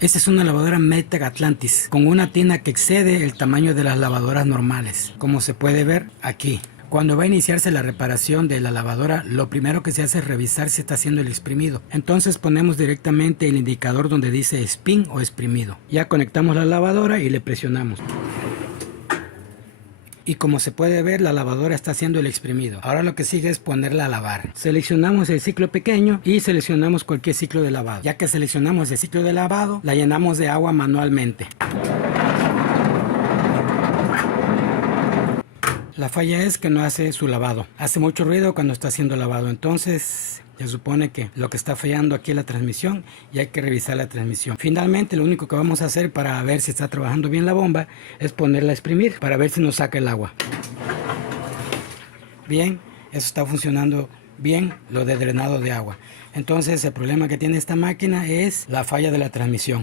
Esta es una lavadora Maytag Atlantis con una tina que excede el tamaño de las lavadoras normales, como se puede ver aquí. Cuando va a iniciarse la reparación de la lavadora, lo primero que se hace es revisar si está haciendo el exprimido. Entonces ponemos directamente el indicador donde dice spin o exprimido. Ya conectamos la lavadora y le presionamos. Y como se puede ver, la lavadora está haciendo el exprimido. Ahora lo que sigue es ponerla a lavar. Seleccionamos el ciclo pequeño y seleccionamos cualquier ciclo de lavado. Ya que seleccionamos el ciclo de lavado, la llenamos de agua manualmente. La falla es que no hace su lavado. Hace mucho ruido cuando está haciendo lavado. Entonces se supone que lo que está fallando aquí es la transmisión y hay que revisar la transmisión. Finalmente lo único que vamos a hacer para ver si está trabajando bien la bomba es ponerla a exprimir para ver si nos saca el agua. Bien, eso está funcionando bien, lo de drenado de agua. Entonces el problema que tiene esta máquina es la falla de la transmisión.